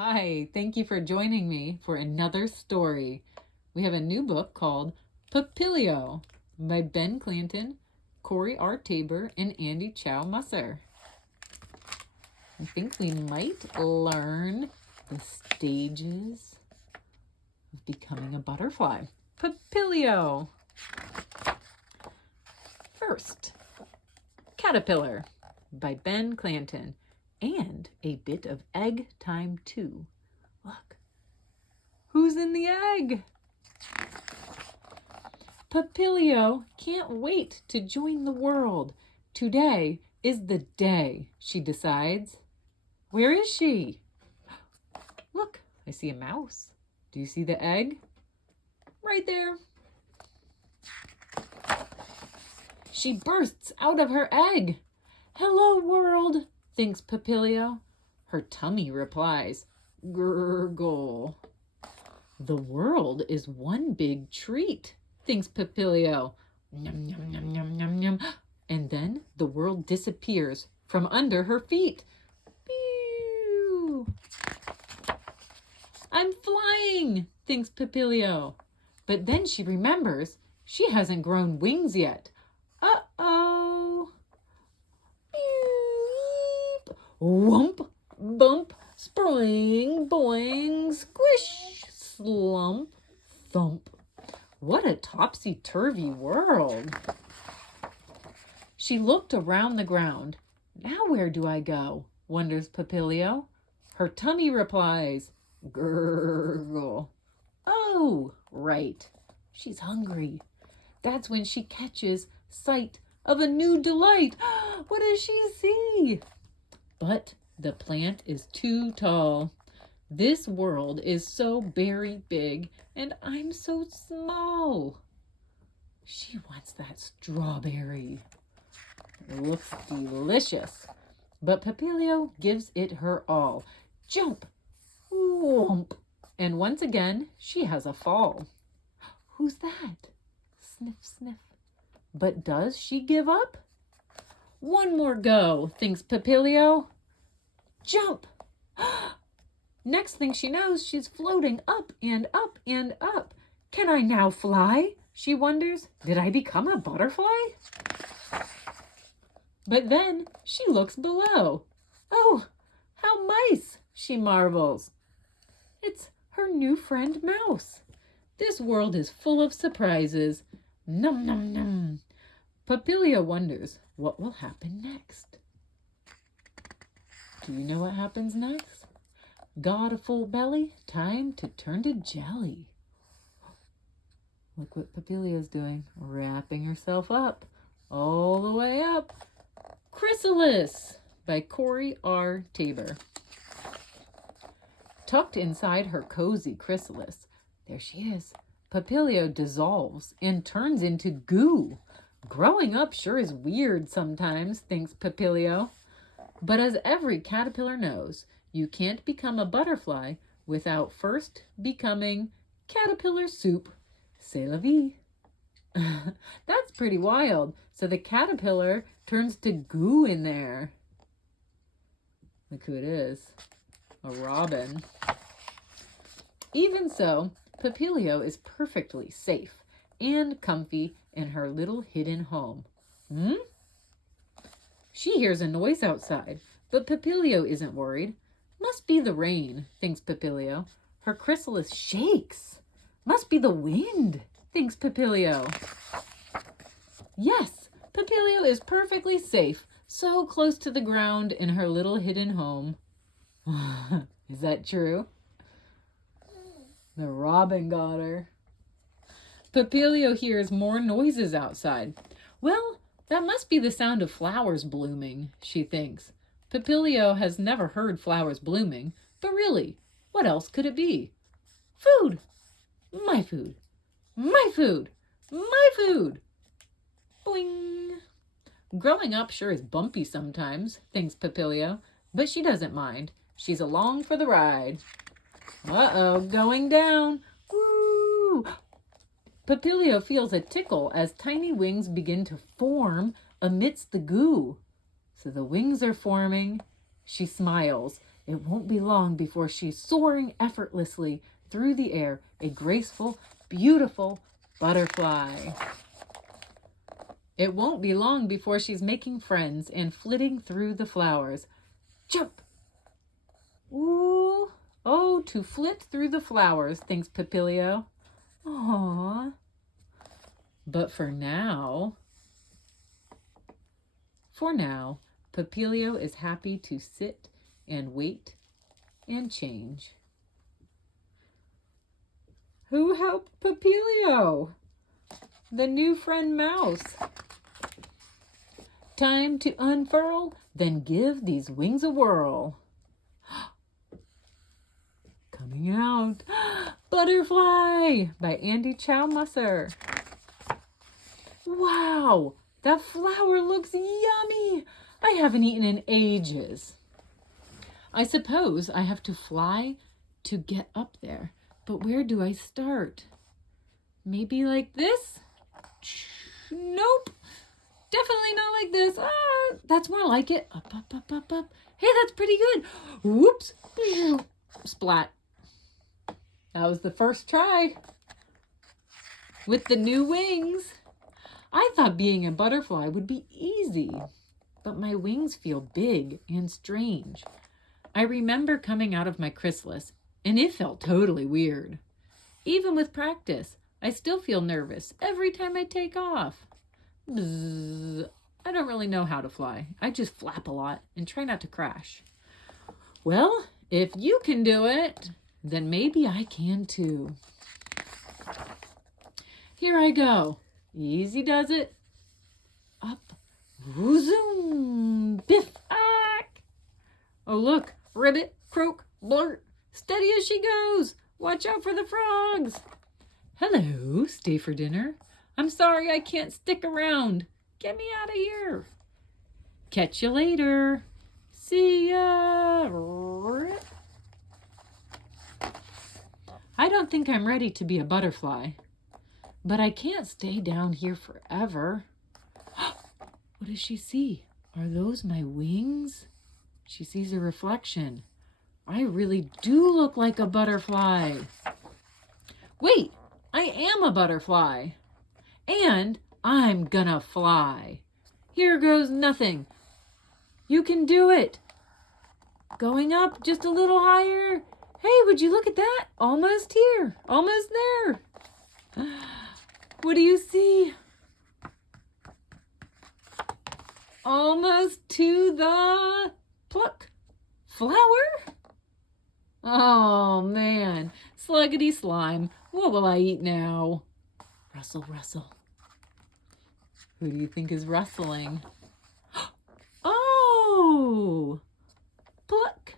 Hi, thank you for joining me for another story. We have a new book called Papilio by Ben Clanton, Corey R. Tabor, and Andy Chow Musser. I think we might learn the stages of becoming a butterfly. Papilio. First, Caterpillar by Ben Clanton. And a bit of egg time too. Look, who's in the egg? Papilio can't wait to join the world. Today is the day, she decides. Where is she? Look, I see a mouse. Do you see the egg? Right there. She bursts out of her egg. Hello, world, thinks Papilio. Her tummy replies, gurgle. The world is one big treat, thinks Papilio. Yum, yum, yum, yum, yum, yum. And then the world disappears from under her feet. Pew! I'm flying, thinks Papilio. But then she remembers she hasn't grown wings yet. Uh-oh. Beep. Whump, bump, spring, boing, squish, slump, thump. What a topsy-turvy world. She looked around the ground. Now where do I go? Wonders Papilio. Her tummy replies, gurgle. Oh, right. She's hungry. That's when she catches sight of a new delight. What does she see? But the plant is too tall. This world is so very big, and I'm so small. She wants that strawberry. It looks delicious. But Papilio gives it her all. Jump, whomp, and once again she has a fall. Who's that? Sniff, sniff. But does she give up? One more go, thinks Papilio. Jump! Next thing she knows, she's floating up and up and up. Can I now fly? She wonders. Did I become a butterfly? But then she looks below. Oh, how nice, she marvels. It's her new friend Mouse. This world is full of surprises. Num, num, num. Papilio wonders what will happen next. Do you know what happens next? Got a full belly? Time to turn to jelly. Look what Papilio's doing, wrapping herself up, all the way up. Chrysalis by Corey R. Tabor. Tucked inside her cozy chrysalis, there she is. Papilio dissolves and turns into goo. Growing up sure is weird sometimes, thinks Papilio. But as every caterpillar knows, you can't become a butterfly without first becoming caterpillar soup. C'est la vie. That's pretty wild. So the caterpillar turns to goo in there. Look who it is. A robin. Even so, Papilio is perfectly safe and comfy in her little hidden home. She hears a noise outside, but Papilio isn't worried. Must be the rain, thinks Papilio. Her chrysalis shakes. Must be the wind, thinks Papilio. Yes, Papilio is perfectly safe, so close to the ground in her little hidden home. Is that true? The robin got her. Papilio hears more noises outside. Well, that must be the sound of flowers blooming, she thinks. Papilio has never heard flowers blooming, but really, what else could it be? Food! My food! My food! My food! Boing! Growing up sure is bumpy sometimes, thinks Papilio, but she doesn't mind. She's along for the ride. Uh-oh, going down. Woo! Papilio feels a tickle as tiny wings begin to form amidst the goo. So the wings are forming. She smiles. It won't be long before she's soaring effortlessly through the air, a graceful, beautiful butterfly. It won't be long before she's making friends and flitting through the flowers. Jump! Ooh, oh, to flit through the flowers, thinks Papilio. Aww. But for now, Papilio is happy to sit and wait and change. Who helped Papilio? The new friend mouse. Time to unfurl, then give these wings a whirl. Coming out, Butterfly by Andy Chowmusser. Wow, that flower looks yummy. I haven't eaten in ages. I suppose I have to fly to get up there, but where do I start? Maybe like this? Nope, definitely not like this. That's more like it. Up, up, up, up, up. Hey, that's pretty good. Whoops, splat. That was the first try with the new wings. I thought being a butterfly would be easy, but my wings feel big and strange. I remember coming out of my chrysalis, and it felt totally weird. Even with practice, I still feel nervous every time I take off. Bzzz. I don't really know how to fly. I just flap a lot and try not to crash. Well, if you can do it, then maybe I can too. Here I go. Easy does it. Up. Zoom. Biff. Ack. Oh, look. Ribbit, croak, blurt. Steady as she goes. Watch out for the frogs. Hello. Stay for dinner. I'm sorry I can't stick around. Get me out of here. Catch you later. See ya. I don't think I'm ready to be a butterfly, but I can't stay down here forever. What does she see? Are those my wings? She sees a reflection. I really do look like a butterfly. Wait, I am a butterfly. And I'm gonna fly. Here goes nothing. You can do it. Going up just a little higher. Hey, would you look at that? Almost here. Almost there. What do you see? Almost to the pluck flower? Oh, man. Sluggity slime. What will I eat now? Rustle, rustle. Who do you think is rustling? Oh! Pluck!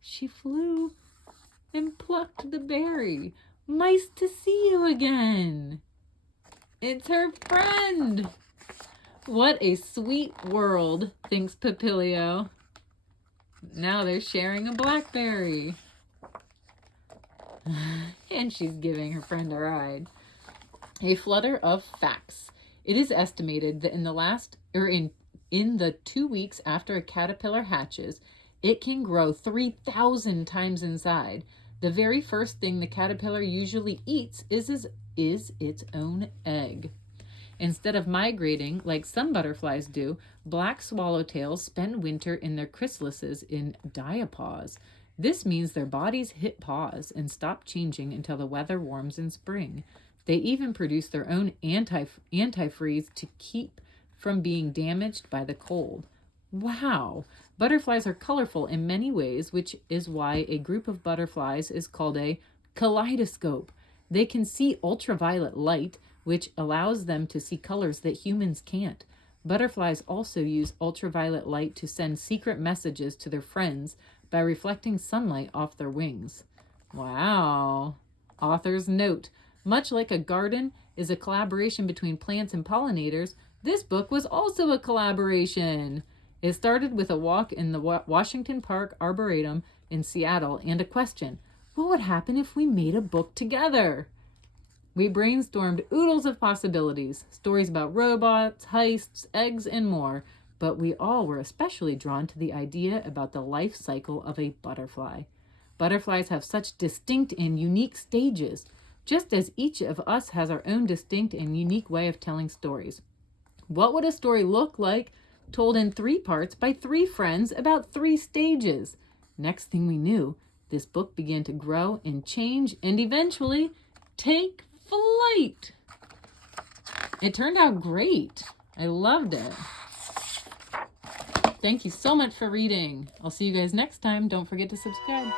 She flew and plucked the berry. Nice to see you again. It's her friend. What a sweet world, thinks Papilio. Now they're sharing a blackberry. And she's giving her friend a ride. A flutter of facts. It is estimated that in the 2 weeks after a caterpillar hatches, it can grow 3,000 times inside. The very first thing the caterpillar usually eats is its own egg. Instead of migrating like some butterflies do, black swallowtails spend winter in their chrysalises in diapause. This means their bodies hit pause and stop changing until the weather warms in spring. They even produce their own antifreeze to keep from being damaged by the cold. Wow! Butterflies are colorful in many ways, which is why a group of butterflies is called a kaleidoscope. They can see ultraviolet light, which allows them to see colors that humans can't. Butterflies also use ultraviolet light to send secret messages to their friends by reflecting sunlight off their wings. Wow! Author's note: much like a garden is a collaboration between plants and pollinators, this book was also a collaboration. It started with a walk in the Washington Park Arboretum in Seattle and a question: what would happen if we made a book together? We brainstormed oodles of possibilities, stories about robots, heists, eggs, and more. but we all were especially drawn to the idea about the life cycle of a butterfly. Butterflies have such distinct and unique stages, just as each of us has our own distinct and unique way of telling stories. What would a story look like told in 3 parts by 3 friends about 3 stages? Next thing we knew, this book began to grow and change and eventually take flight. It turned out great. I loved it. Thank you so much for reading. I'll see you guys next time. Don't forget to subscribe.